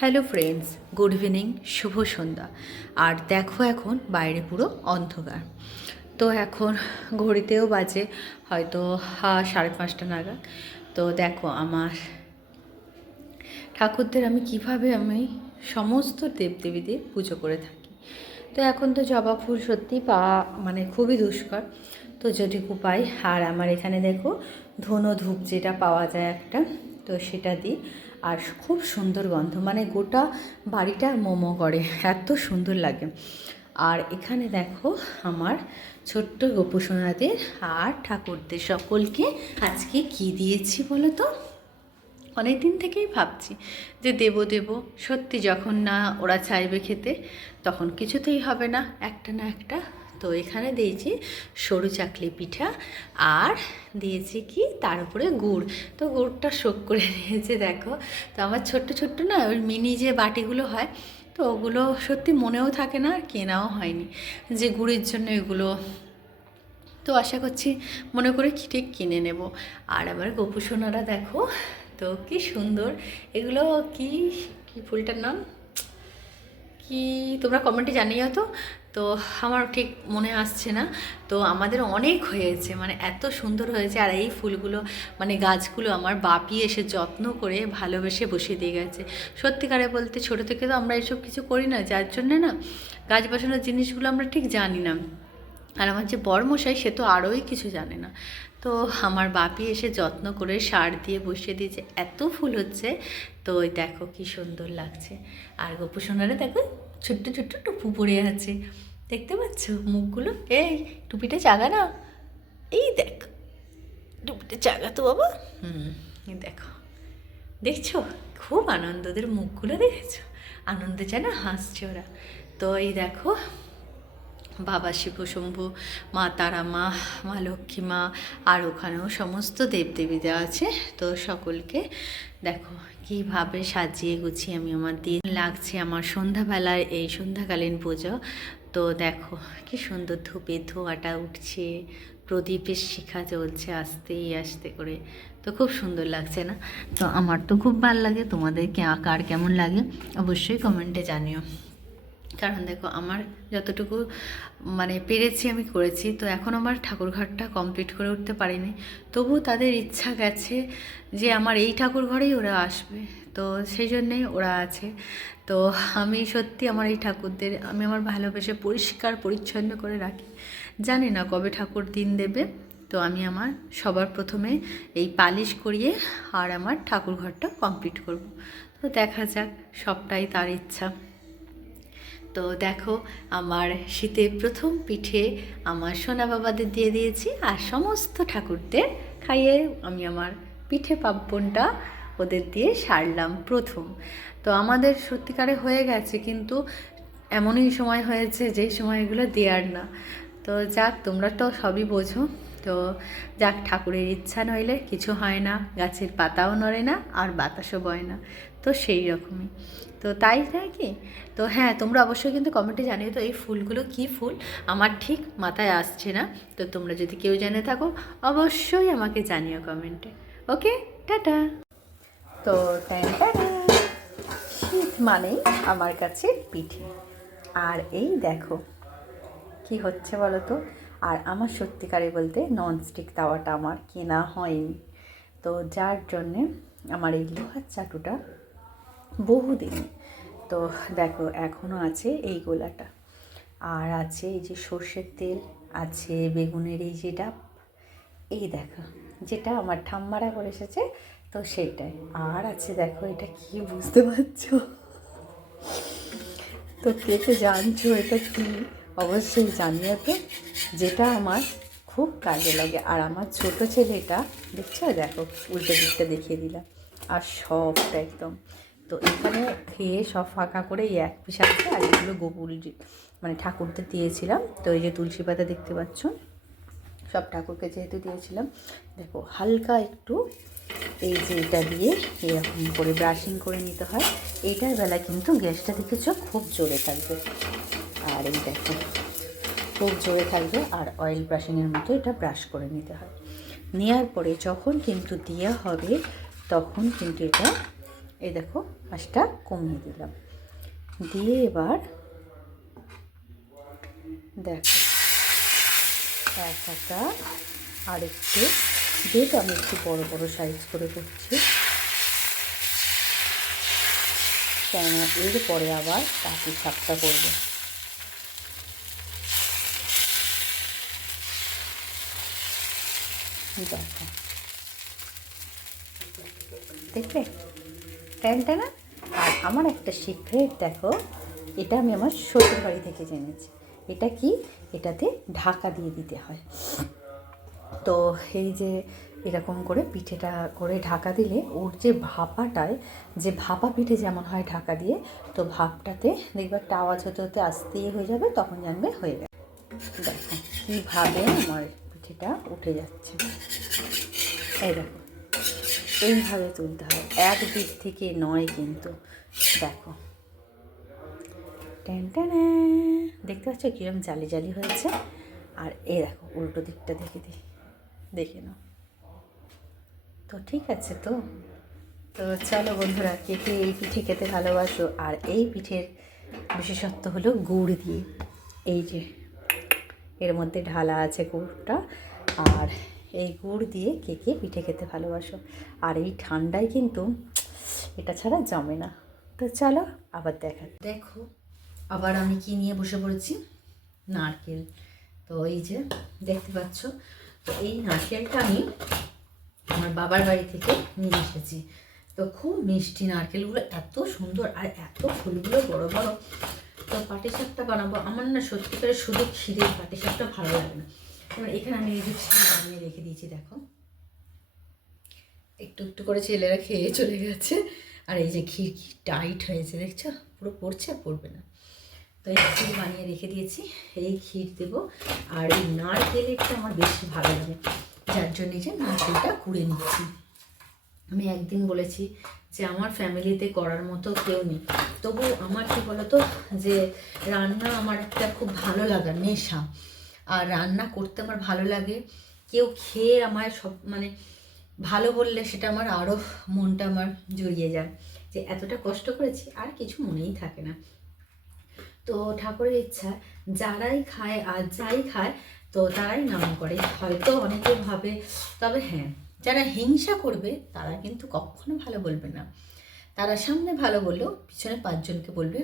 Hello friends, good evening, শুভ সন্ধ্যা। আর দেখো এখন বাইরে পুরো অন্ধকার। তো এখন ঘড়িতেও বাজে হয়তো 5:30 নাগাদ। তো দেখো আমার ঠাকুরদের আমি সমস্ত দেবদেবীদের পুজো করে থাকি। তো এখন তো জবা ফুল সত্যি পাওয়া খুবই দুষ্কর, তো যেটুকু পাই। আর আমার এখানে দেখো ধুনো ধূপ যেটা পাওয়া যায় একটা, তো সেটা দিই। আর খুব সুন্দর গন্ধ, গোটা বাড়িটা মোমো করে, এত সুন্দর লাগে। আর এখানে দেখো আমার ছোট্ট গোপু সোনাদের আর ঠাকুরদের সকলকে আজকে কি দিয়েছি বলো তো। অনেক দিন থেকেই ভাবছি যে দেব সত্যি, যখন না ওরা চাইবে খেতে তখন কিছুতেই হবে না, একটা না একটা। তো এখানে দিয়েছি সরু চাকলি পিঠা, আর দিয়েছি কি তার উপরে গুড়। তো গুড়টা শোক করে নিয়েছে দেখো। তো আমার ছোট্ট ছোট্ট না ওই মিনি যে বাটিগুলো হয়, তো ওগুলো সত্যি মনেও থাকে না, আর কেনাও হয়নি যে গুড়ের জন্য এগুলো। তো আশা করছি মনে করে ঠিক কিনে নেব। আর আমার গোপু সোনারা দেখো, তো কি সুন্দর এগুলো। কি কি ফুলটার নাম কি, তোমরা কমেন্টে জানিও তো। তো আমার ঠিক মনে আসছে না। তো আমাদের অনেক হয়েছে, এত সুন্দর হয়েছে। আর এই ফুলগুলো গাছগুলো আমার বাপি এসে যত্ন করে ভালোবেসে বসিয়ে দিয়ে গেছে। সত্যিকারে বলতে ছোটো থেকে তো আমরা এসব কিছু করি না, যার জন্যে না গাছ বসানোর জিনিসগুলো আমরা ঠিক জানি না। আর আমার যে বড়মশাই সে তো আরোই কিছু জানে না। তো আমার বাপি এসে যত্ন করে সার দিয়ে বসিয়ে দিয়েছে, এত ফুল হচ্ছে। তো ওই দেখো কি সুন্দর লাগছে। আর গোপু সোনারা দেখো ছোট্ট ছোট্ট টুপু পড়ে আছে, দেখতে পাচ্ছ মুখগুলো। এই টুপিটা চাগা না, এই দেখ টুপিটা চাগা তো বাবা। দেখো, দেখছো খুব আনন্দ, ওদের মুখগুলো দেখেছো, আনন্দে যেন হাসছে ওরা। তো এই দেখো বাবা শিবশম্ভু, মা তারা মা, মা লক্ষ্মী মা, আর ওখানেও সমস্ত দেবদেবীরা আছে। তো সকলকে দেখো কীভাবে সাজিয়ে গুছিয়ে আমি আমার দিন লাগছে, আমার সন্ধ্যাবেলায় এই সন্ধ্যাকালীন পুজো। তো দেখো কি সুন্দর ধূপের ধোঁয়াটা উঠছে, প্রদীপের শিখা জ্বলছে আস্তে আস্তে করে। তো খুব সুন্দর লাগছে না? তো আমার তো খুব ভালো লাগে, তোমাদের কার কেমন লাগে অবশ্যই কমেন্টে জানিও। কারণ দেখো আমার যতটুকু পেরেছি আমি করেছি। তো এখন আমার ঠাকুরঘরটা কমপ্লিট করে উঠতে পারিনি, তবুও তাদের ইচ্ছা গেছে যে আমার এই ঠাকুর ঘরেই ওরা আসবে, তো সেই জন্যেই ওরা আছে। তো আমি সত্যি আমার এই ঠাকুরদের আমি আমার ভালোবেসে পরিষ্কার পরিচ্ছন্ন করে রাখি। জানি না কবে ঠাকুর দিন দেবে। তো আমি আমার সবার প্রথমে এই পালিশ করিয়ে আর আমার ঠাকুর ঘরটা কমপ্লিট করব। তো দেখা যাক, সবটাই তার ইচ্ছা। তো দেখো আমার শীতের প্রথম পিঠে আমার সোনা বাবাদের দিয়ে দিয়েছি, আর সমস্ত ঠাকুরদের খাইয়ে আমি আমার পিঠে পার্বণটা ওদের দিয়ে সারলাম প্রথম। তো আমাদের সত্যিকারে হয়ে গেছে, কিন্তু এমনই সময় হয়েছে যে সময়গুলো দেওয়ার না। তো যাক, তোমরা তো সবই বোঝো। তো যাক, ঠাকুরের ইচ্ছা নইলে কিছু হয় না, গাছের পাতাও নড়ে না আর বাতাসও বয় না। তো সেই রকমই তো, তাই নাকি? তো হ্যাঁ, তোমরা অবশ্যই কিন্তু কমেন্টে জানিও তো এই ফুলগুলো কী ফুল, আমার ঠিক মাথায় আসছে না। তো তোমরা যদি কেউ জেনে থাকো অবশ্যই আমাকে জানিও কমেন্টে। ওকে, টাটা। তো শীত মানেই আমার কাছে পিঠে। আর এই দেখো কি হচ্ছে বলো তো। আর আমার সত্যিকারে বলতে ননস্টিক তাওয়াটা আমার কেনা হয়নি, তো যার জন্যে আমার এই লোহার চাটুটা বহুদিন। তো দেখো এখনও আছে এই গোলাটা, আর আছে এই যে সর্ষের তেল, আছে বেগুনের এই যে ডাব, এই দেখো যেটা আমার ঠাম্মারা করে এসেছে, তো সেটাই। আর আছে দেখো এটা কি, বুঝতে পারছো? তো কে কে জানছো এটা কি অবশ্যই জানিও তো, যেটা আমার খুব কাজে লাগে। আর আমার ছোটো ছেলেটা দেখছো, দেখো উল্টো দিকটা দেখিয়ে দিলাম, আর সবটা একদম। তো এখানে খেয়ে সব ফাঁকা করে এই এক পিস আছে, আর এগুলো গোকুল ঠাকুরদের দিয়েছিলাম। তো এই যে তুলসী পাতা দেখতে পাচ্ছ, সব ঠাকুরকে যেহেতু দিয়েছিলাম, দেখো হালকা একটু এই যে এটা দিয়ে এরকম করে ব্রাশিং করে নিতে হয়। এইটার বেলা কিন্তু গ্যাসটা দেখেছো খুব জোরে থাকবে, আর এই দেখো খুব জোরে থাকবে, আর অয়েল ব্রাশিংয়ের মতো এটা ব্রাশ করে নিতে হয়। নেওয়ার পরে যখন কিন্তু দেওয়া হবে তখন কিন্তু এটা এই দেখো আঁচটা কমিয়ে দিলাম, দিয়ে এবার দেখো একটা আরেকটু, যেহেতু আমি একটু বড় বড় সাইজ করে করছি, কেননা এরপরে আবার পাটি সাপটা করবো। দেখো দেখবে টাইমটা না। আর আমার একটা সিক্রেট দেখো, এটা আমি আমার শ্বশুর বাড়ি থেকে জেনেছি। এটা কি, এটাতে ঢাকা দিয়ে দিতে হয়। তো এই যে এরকম করে পিঠেটা করে ঢাকা দিলে ওর যে ভাপাটায়, যে ভাপা পিঠে যেমন হয় ঢাকা দিয়ে, তো ভাপটাতে দেখবে একটা আওয়াজ হতে হতে আস্তেই হয়ে যাবে, তখন জানবে হয়ে গেছে। দেখো কীভাবে আমার পিঠেটা উঠে যাচ্ছে, এই দেখো এইভাবে তুলতে হয়, এক দিক থেকে নয় কিন্তু। দেখো টেনটানা, দেখতে পাচ্ছ কীরকম জালি জালি হয়েছে। আর এই দেখো উল্টো দিকটা দেখে নাও তো, ঠিক আছে তো। তো চলো বন্ধুরা, কে কে এই পিঠে খেতে ভালোবাসো। আর এই পিঠের বিশেষত্ব হলো গুড় দিয়ে, এই যে এর মধ্যে ঢালা আছে গুড়টা, আর এই গুড় দিয়ে কে কে পিঠে খেতে ভালোবাসো। আর এই ঠান্ডায় কিন্তু এটা ছাড়া জমে না। তো চলো আবার দেখো আবার আমি কি নিয়ে বসে পড়েছি, নারকেল। তো এই যে দেখতে পাচ্ছ, তো এই নারকেলটা আমি আমার বাবার বাড়ি থেকে নিয়ে এসেছি। তো খুব মিষ্টি নারকেলগুলো, এত সুন্দর, আর এত ফুলগুলো বড় বড়। তো পাটিসাপটা বানাবো, আমার না সত্যিকারে শুধু ক্ষীরের পাটিসাপটা ভালো লাগে না। এবার এখানে আমি এই যে ক্ষীর বানিয়ে রেখে দিয়েছি, দেখো একটু একটু করে ছেলেরা খেয়ে চলে গেছে। আর এই যে ক্ষীর কি টাইট হয়েছে দেখছো, পুরো পড়ছে পড়বে না। তো এই ক্ষীর বানিয়ে রেখে দিয়েছি, এই ক্ষীর দেবো। আর এই নারকেলটা আমার বেশি ভালো লাগে, যার জন্য যে নারকেলটা কুড়ে নিচ্ছি। আমি একদিন বলেছি যে আমার ফ্যামিলিতে করার মতো কেউ নেই, তবু আমার কী বলতো, যে রান্না আমার একটা খুব ভালো লাগা নেশা। আর রান্না করতে আমার ভালো লাগে, কেউ খেয়ে আমায় সব মানে ভালো বললে সেটা আমার আরও মনটা আমার জড়িয়ে যায়, যে এতটা কষ্ট করেছি, আর কিছু মনেই থাকে না। তো ঠাকুরের ইচ্ছা, যারাই খায় আর যাই খায় তো তারাই নাম করে। হয়তো অনেকে ভাবে, তবে হ্যাঁ, যারা হিংসা করবে তারা কিন্তু কখনো ভালো বলবে না। তারা সামনে ভালো বললেও পিছনে 5 জনকে বলবে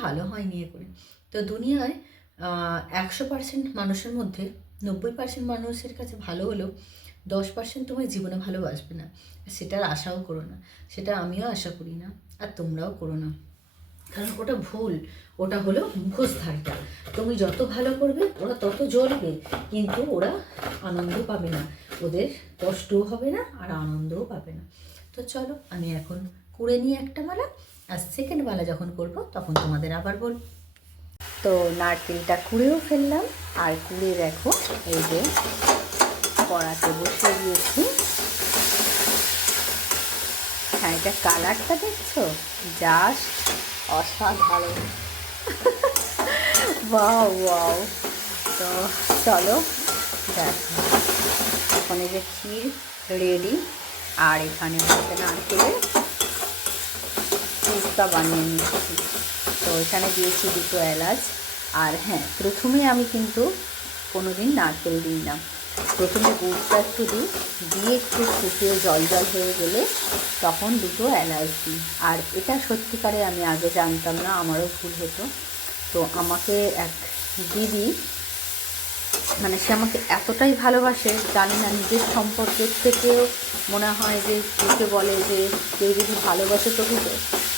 ভালো হয়নি এ করে। তো দুনিয়ায় 100% মানুষের মধ্যে 90% মানুষের কাছে ভালো হলেও 10% তোমার জীবনে ভালোবাসবে না। সেটার আশাও করো না, সেটা আমিও আশা করি না, আর তোমরাও করো না। কারণ ওটা ভুল, ওটা হলো মুখোশধারীটা। তুমি যত ভালো করবে ওরা তত জ্বলবে, কিন্তু ওরা আনন্দ পাবে না, ওদের কষ্টও হবে না আর আনন্দও পাবে না। তো চলো আমি এখন কুড়ে নিয়ে একটা মালা, আর সেকেন্ড মালা যখন করবো তখন তোমাদের আবার বলবো। তো নারকেলটা কুড়েও ফেললাম, আর কুড়ে দেখো এই যে কড়াতে বসিয়ে দিয়েছি। হ্যাঁ, এটা কালারটা দেখছো, জাস্ট অসাধারণ। Wow wow. তো চলো দেখো, এখন এই যে ক্ষীর রেডি, আর এখানে হচ্ছে নারকেলের পুরটা বানিয়ে নিচ্ছি। তো এখানে দিয়েছি 2 এলাচ। আর হ্যাঁ, প্রথমে আমি কিন্তু কোনোদিন নারকেল দিই না, প্রথমে গুড়টা একটু দিই, দিয়ে একটু ফুটিয়ে জল জল হয়ে গেলে তখন 2 এলাচ দিই। আর এটা সত্যিকারে আমি আগে জানতাম না, আমারও ভুল হতো। তো আমাকে এক দিদি, মানে সে আমাকে এতটাই ভালোবাসে, জানি না নিজের সম্পর্কের থেকেও মনে হয় যে লোকে বলে যে কেউ যদি ভালোবাসে তোকে,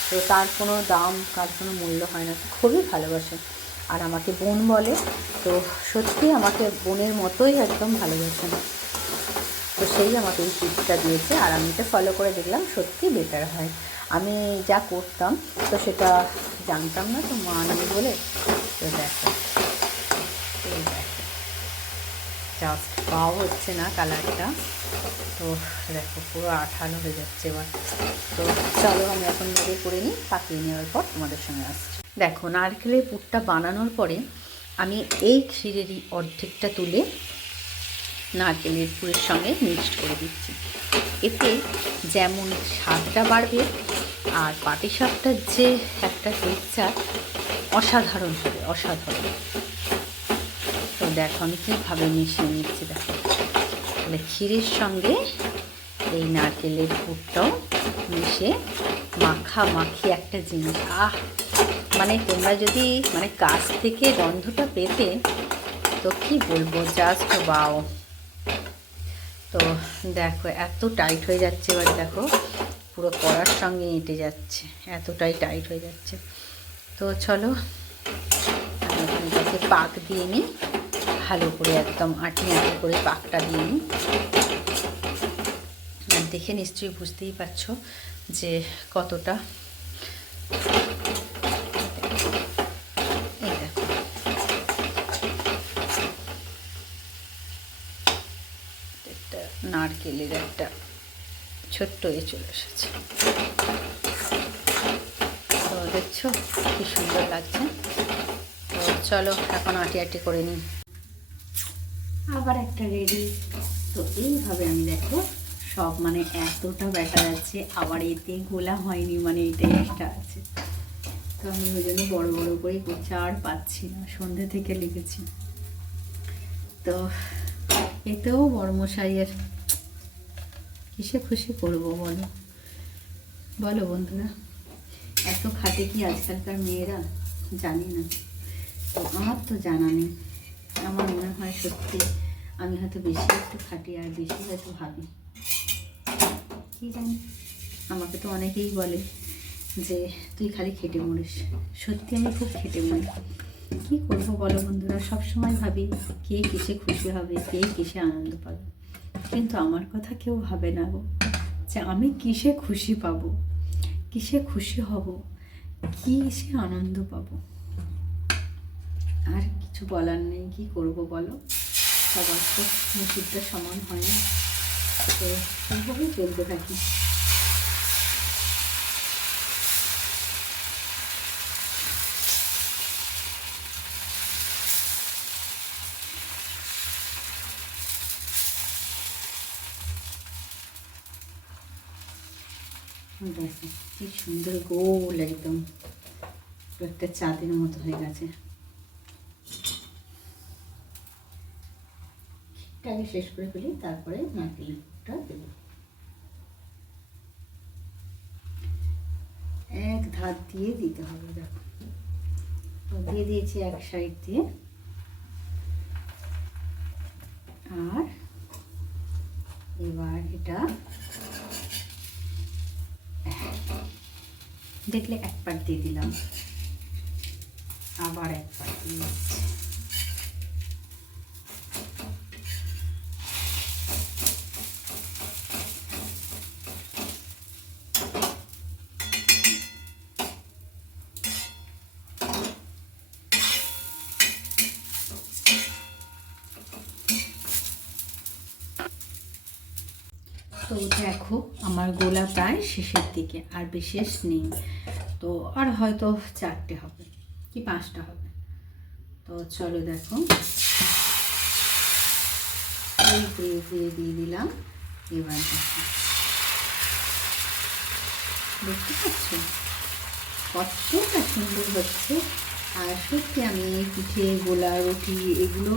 তো তার কোনো দাম, তার কোনো মূল্য হয় না, খুবই ভালোবাসে। আর আমাকে বোন বলে, তো সত্যি আমাকে বোনের মতোই একদম ভালোবাসেন। তো সেই আমাকে এই টিপসটা দিয়েছে, আর আমি এটা ফলো করে দেখলাম সত্যি বেটার হয়। আমি যা করতাম তো সেটা জানতাম না, তো মা নেই বলে। তো দেখো এই দেখো, জাস্ট পাও হচ্ছে না কালারটা, তো দেখো পুরো আঠালো হয়ে যাচ্ছে এবার। তো চলো আমি এখন নেড়ে করে নিই, পাকিয়ে নেওয়ার পর তোমাদের সঙ্গে আসছি। দেখো নারকেলের পুরটা বানানোর পরে আমি এই ক্ষীরেরই অর্ধেকটা তুলে নারকেলের পুরের সঙ্গে মিক্সড করে দিচ্ছি। এতে যেমন স্বাদটা বাড়বে আর পাটিসাপটার যে একটা টেক্সচার অসাধারণ হবে, অসাধারণ। তো দেখো আমি কীভাবে মিশিয়ে নিচ্ছি, দেখো তাহলে ক্ষীরের সঙ্গে এই নারকেলের পুরটাও মিশে মাখামাখি একটা জিনিস। মানে তোমরা যদি মানে কাছ থেকে গন্ধটা পেতে তো কি বলবো, জাস্ট ওয়াও। তো দেখো এত টাইট হয়ে যাচ্ছে, এবার দেখো পুরো কড়ার সঙ্গে এঁটে যাচ্ছে, এতটাই টাইট হয়ে যাচ্ছে। তো চলো আমি এখানে পাক দিয়ে নিই, ভালো করে একদম আটি করে পাকটা দিয়ে নিই। আর দেখে নিশ্চয়ই বুঝতেই পারছো যে কতটা, এই দেখো একটা নারকেলের একটা ছোট্ট চলে এসেছে। তো দেখছো কি সুন্দর লাগছে। তো চলো এখন আটি করে নিই, আবার একটা রেডি। তো এইভাবে আমি দেখো সব মানে এতটা ব্যাটার আছে, আবার এতে গোলা হয়নি, মানে এইটাই একটা আছে। তো আমি ওই জন্য বড় বড় করে করছি, আর পাচ্ছি না, সন্ধ্যে থেকে লিখেছি। তো এতেও বড়মশাইয়ের কিসে খুশি করবো বলো, বলো বন্ধুরা। এত খাটে কি আজকালকার মেয়েরা, জানি না। তো আমার তো জানা নেই, আমার মনে হয় সত্যি আমি হয়তো বেশি একটু খাটি আর বেশি হয়তো ভাবি, কি জানি। আমাকে তো অনেকেই বলে যে তুই খালি খেটে মরিস, সত্যি আমি খুব খেটে মরি। কী করবো বলো বন্ধুরা, সবসময় ভাবি কে কিসে খুশি হবে, কে কিসে আনন্দ পাবে, কিন্তু আমার কথা কেউ ভাবে না গো, যে আমি কিসে খুশি পাবো, কিসে খুশি হব, কিসে আনন্দ পাবো। আর কিছু বলার নেই, কি করব বলো, সবার তো নসিবটা সমান হয় না। তো সেইভাবেই চলতে থাকি। দেখো কি সুন্দর গোল, একদম একটা চাঁদের মতো হয়ে গেছে। আগে শেষ করে ফেলি, তারপরে নারকেলটা দেব। এক ধার দিয়ে দিতে হবে, দেখো দিয়ে দিয়েছি এক সাইড দিয়ে। আর এবার এটা দেখলে এক পাট দিয়ে দিলাম, আবার এক পাট দিয়ে দিচ্ছি। তো দেখো আমার গোলা প্রায় শেষের দিকে, আর বিশেষ নেই। তো আর হয়তো 4টে হবে কি 5টা হবে। তো চলো দেখো এই ঘুরিয়ে দিয়ে দিলাম। এবার দেখো, দেখতে পাচ্ছ কতটা সুন্দর হচ্ছে। আর সত্যি আমি পিঠে, গোলা, রুটি এগুলো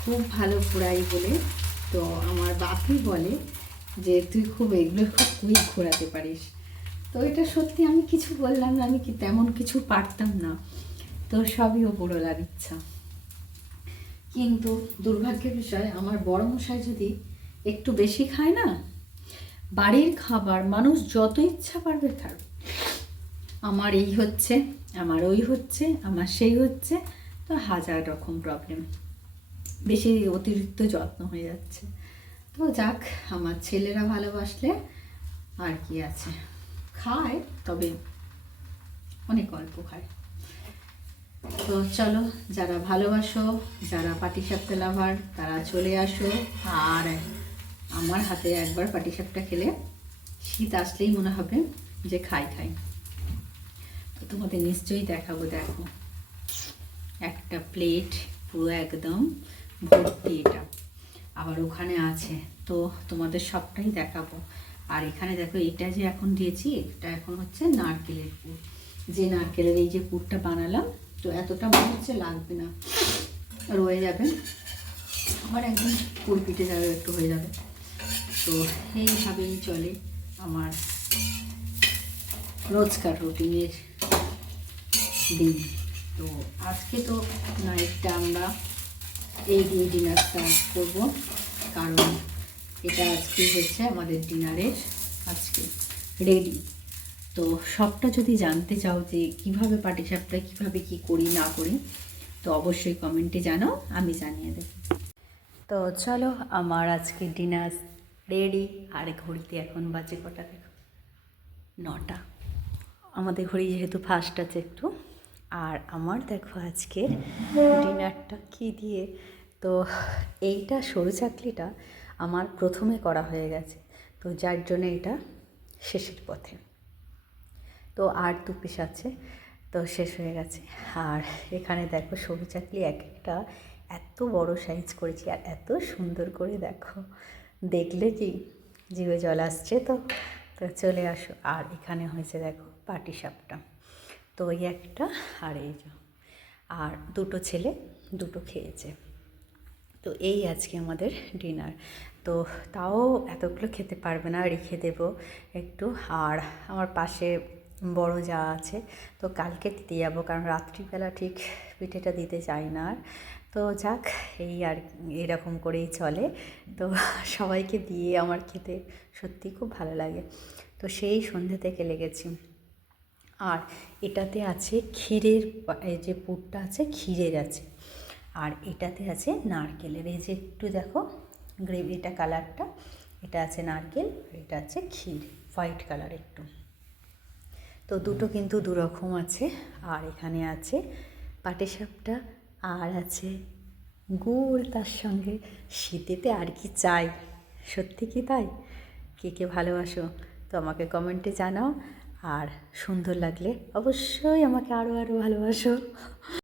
খুব ভালো ঘোরাই বলে, তো আমার বাপি বলে যে তুই এগুলো খুব কুইক ঘোরাতে পারিস। তো এটা সত্যি, আমি কিছু বললাম না, আমি কি তেমন কিছু পারতাম না, তো সবই ওপরওয়ালার ইচ্ছা। কিন্তু দুর্ভাগ্যের বিষয়, আমার বড় মশাই যদি একটু বেশি খায় না, বাড়ির খাবার মানুষ যত ইচ্ছা পারবে খাবে, আমার এই হচ্ছে, আমার ওই হচ্ছে, আমার সেই হচ্ছে, তো হাজার রকম প্রবলেম, বেশি অতিরিক্ত যত্ন হয়ে যাচ্ছে। তো যাক, আমার ছেলেরা ভালোবাসলে আর কি আছে, খায় তবে অনেক অল্প খায়। তো চলো, যারা ভালোবাসো, যারা পাটিসাপটা লাভার, তারা চলে আসো। আর আমার হাতে একবার পাটিসাপটা খেলে শীত আসলেই মনে হবে যে খাই। তো তোমাদের নিশ্চয়ই দেখাবো। দেখো একটা প্লেট পুরো একদম ভর্তি, এটা আবার ওখানে আছে, তো তোমাদের সবটাই দেখাবো। আর এখানে দেখো এটা যে এখন দিয়েছি, এটা এখন হচ্ছে নারকেলের পুর। যে নারকেলের এই যে পুরটা বানালাম, তো এতটা মনে হচ্ছে লাগবে না, রয়ে যাবে, আমার একদম পুর পিঠে যাবে, একটু হয়ে যাবে। তো এইভাবেই চলে আমার রোজকার রুটিনের দিন। তো আজকে তো নাইটটা আমরা এই দিয়ে ডিনার স্টার্ট করবো, কারণ এটা আজকে হচ্ছে আমাদের ডিনারের আজকে রেডি। তো সবটা যদি জানতে চাও যে কীভাবে পাটিসাপটা কীভাবে কী করি না করি, তো অবশ্যই কমেন্টে জানাও, আমি জানিয়ে দেব। তো চলো, আমার আজকে ডিনার রেডি। আর ঘড়িতে এখন বাজে কটা দেখো, 9টা। আমাদের ঘড়ি যেহেতু ফাস্ট আছে একটু। আর আমার দেখো আজকের ডিনারটা কী দিয়ে, তো এইটা সরু চাকলিটা আমার প্রথমে করা হয়ে গেছে, তো যার জন্য এটা শেষের পথে। তো আর 2 পিস আছে, তো শেষ হয়ে গেছে। আর এখানে দেখো সরু চাকলি এক একটা এত বড় সাইজ করেছি, আর এত সুন্দর করে দেখো, দেখলে কি জিভে জল আসছে। তো তো চলে আসো। আর এখানে হয়েছে দেখো পাটিসাপটা, তো ওই একটা আর এই যে, আর 2টো ছেলে 2টো খেয়েছে। তো এই আজকে আমাদের ডিনার। তো তাও এতগুলো খেতে পারবে না, রেখে দেবো একটু। আর আমার পাশে বড় যা আছে, তো কালকে দিতে যাবো, কারণ রাত্রিবেলা ঠিক পিঠেটা দিতে চাই না আর। তো যাক, এই আর এরকম করেই চলে। তো সবাইকে দিয়ে আমার খেতে সত্যি খুব ভালো লাগে। তো সেই সন্ধ্যে থেকে লেগেছি। আর এটাতে আছে ক্ষীরের, এই যে পুরটা আছে ক্ষীরের আছে, আর এটাতে আছে নারকেলের। এই যে একটু দেখো গ্রেভিটা কালারটা, এটা আছে নারকেল, এটা আছে ক্ষীর, হোয়াইট কালার একটু। তো দুটো কিন্তু দুরকম আছে। আর এখানে আছে পাটিসাপটা, আর আছে গুড় তার সঙ্গে। শীতেতে আর কি চাই, সত্যি কি তাই? কে কে ভালোবাসো তো আমাকে কমেন্টে জানাও। আর সুন্দর লাগলে অবশ্যই আমাকে আরও আরও ভালোবাসো।